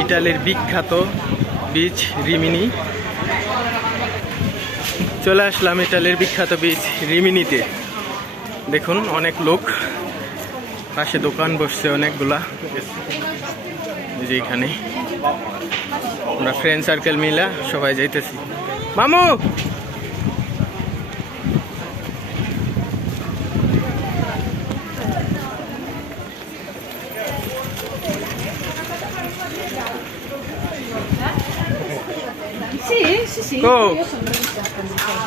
ইটালির বিখ্যাত beech Remini. চলে আসলাম ইটালির বিখ্যাত বীচ রিমিনিতে। দেখুন, অনেক লোক। পাশে দোকান বসছে অনেকগুলা। যে এখানে। আমরা ফ্রেন্ড সার্কেল মিলা সবাই যাইতেছি। মামু! Sono bravissima a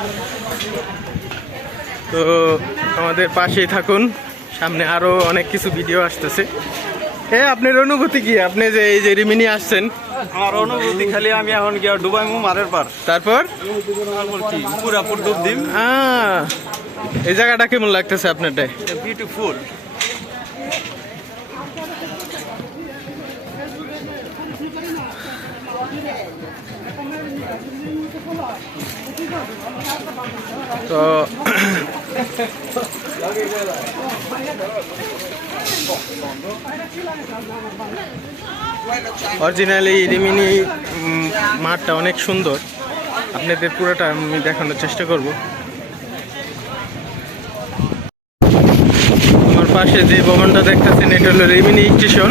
তো আমাদের পাশেই থাকুন। সামনে আরও অনেক কিছু ভিডিও আসতেছে। হ্যাঁ আপনার অনুভূতি কি? আপনি যে এই যে রিমিনি আসছেন। আমার অনুভূতি খালি আমি এখন গিয়া ডুবাই মু মারের পার। তারপর? তারপর কি পুরাপুর ডুব দিম। আহ, এই জায়গাটা কেমন লাগতেছে আপনারটাই বিউটিফুল তো অরিজিনালি রিমিনি মাঠটা অনেক সুন্দর। আপনাদের পুরোটা আমি দেখানোর চেষ্টা করব। আমার পাশে যে ভবনটা দেখতেছেন, এটা হলো রিমিনি স্টেশন।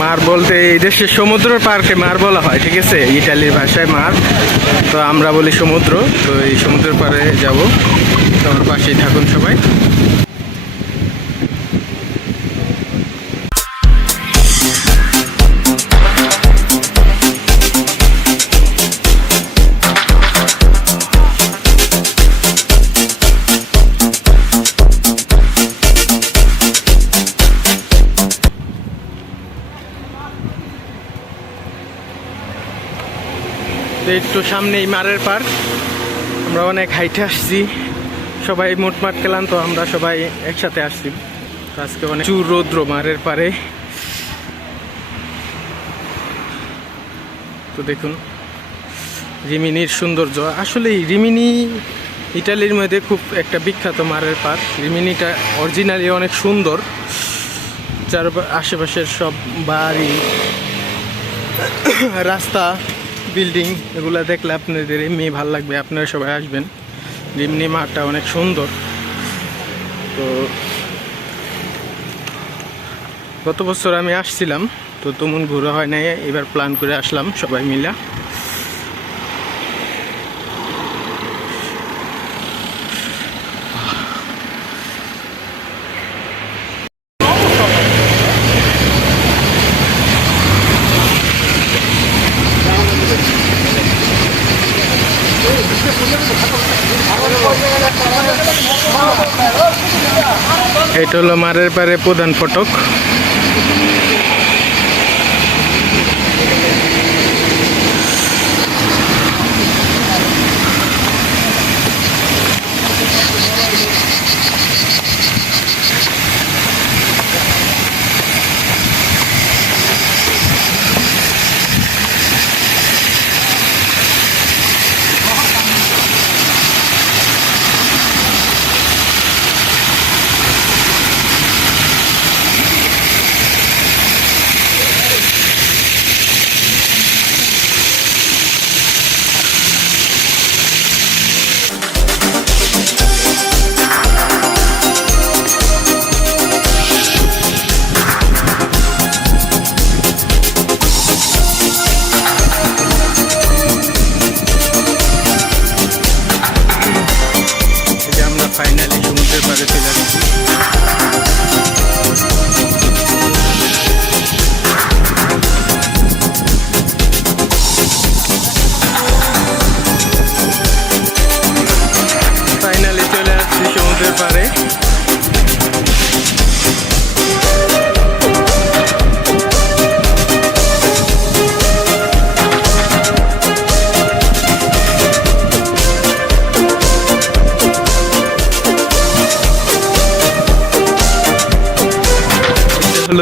মার বলতে এই দেশে সমুদ্র পার্কে মার বলা হয়, ঠিক আছে? ইটালির ভাষায় মার। তো আমরা বলি সমুদ্র, তো এই সমুদ্রের পারে যাব। তো আমার পাশেই থাকুন সবাই। তো একটু সামনেই মারের পার্ক। আমরা অনেক হাইটে আসছি। সবাই মোটমাট খেলাম তো আমরা সবাই একসাথে আসছি। আজকে অনেক চুর রৌদ্র মারের পারে। তো দেখুন, রিমিনির সৌন্দর্য। আসলে রিমিনি ইটালির মধ্যে খুব একটা বিখ্যাত মারের পার্ক। রিমিনিটা অরিজিনালি অনেক সুন্দর। চার আশেপাশের সব বাড়ি, রাস্তা বিল্ডিং এগুলো দেখলে আপনাদের এমনি ভালো লাগবে, আপনারা সবাই আসবেন। এমনি মাঠটা অনেক সুন্দর। তো গত বছর আমি আসছিলাম, তো তেমন ঘোরা হয় নাই, এবার প্ল্যান করে আসলাম সবাই মিলা। এটা হলো মারের পারে প্রধান ফটক। হতে পারে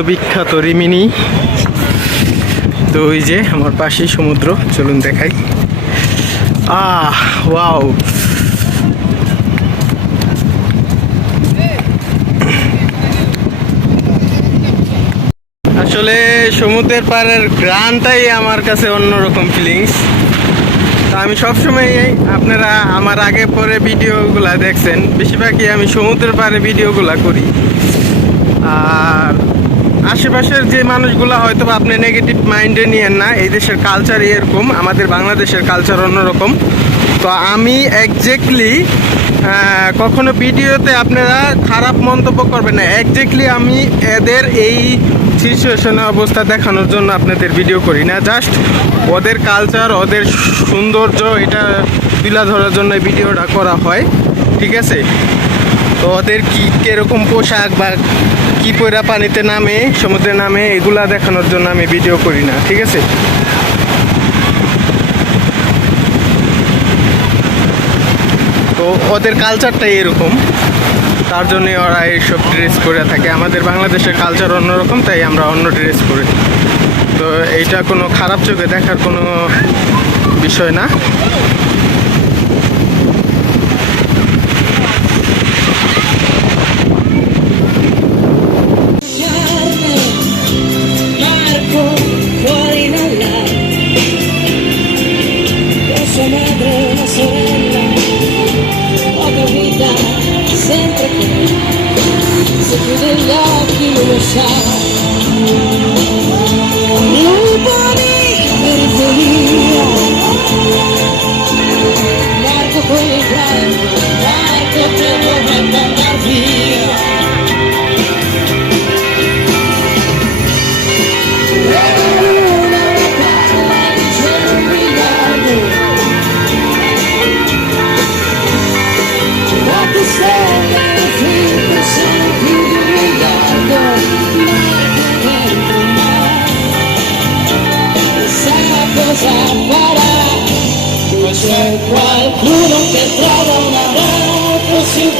বিখ্যাত রিমিনি। তো ওই যে আমার পাশেই সমুদ্র চলুন দেখাই। Ah wow. আসলে সমুদ্রের পাড়ের গ্রানটাই আমার কাছে অন্যরকম ফিলিংস তো আমি সবসময় আপনারা আমার আগে পরে ভিডিওগুলা দেখছেন, বেশিরভাগই আমি সমুদ্রের পাড়ে ভিডিওগুলা করি। আর আশেপাশের যে মানুষগুলো হয়তো আপনি নেগেটিভ মাইন্ডে নিয়েন না, এই দেশের কালচার এরকম, আমাদের বাংলাদেশের কালচার অন্যরকম। তো আমি একজ্যাক্টলি কখনো ভিডিওতে আপনারা খারাপ মন্তব্য করবেন না। একজ্যাক্টলি আমি এদের এই সিচুয়েশনের অবস্থা দেখানোর জন্য আপনাদের ভিডিও করি না। জাস্ট ওদের কালচার ওদের সৌন্দর্য, এটা তুলে ধরার জন্য ভিডিওটা করা হয়। ঠিক আছে? তো ওদের কী, কীরকম পোশাক বা কী পয়রা পানিতে নামে, সমুদ্রে নামে, এগুলা দেখানোর জন্য আমি ভিডিও করি না। ঠিক আছে? তো ওদের কালচারটাই এরকম। তার জন্যই ওরা এইসব ড্রেস করে থাকে। আমাদের বাংলাদেশের কালচার অন্যরকম, তাই আমরা অন্য ড্রেস করি তো এইটা কোনো খারাপ চোখে দেখার কোনো বিষয় না। your sound vamos a parar. No sé que traba un abrazo sin